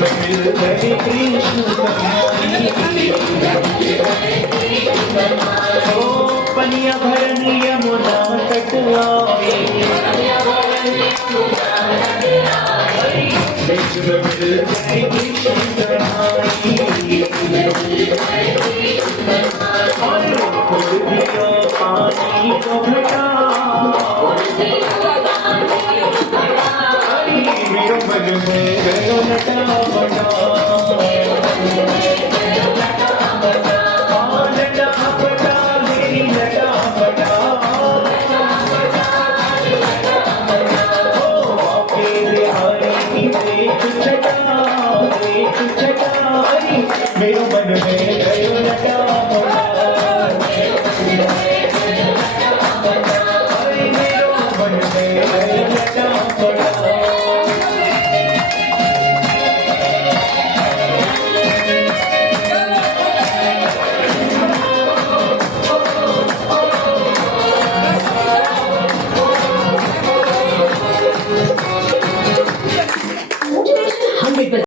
में मिल गए कृष्ण ओ पनिया भरन यमुना तट आए बीच में मिल गए कृष्ण खोल दिया पानी को घटा मेरे मन में गयो लटा बटा लटा बटा मेरी लटा बटा अकेले हरे की देख छटा मेरे मन में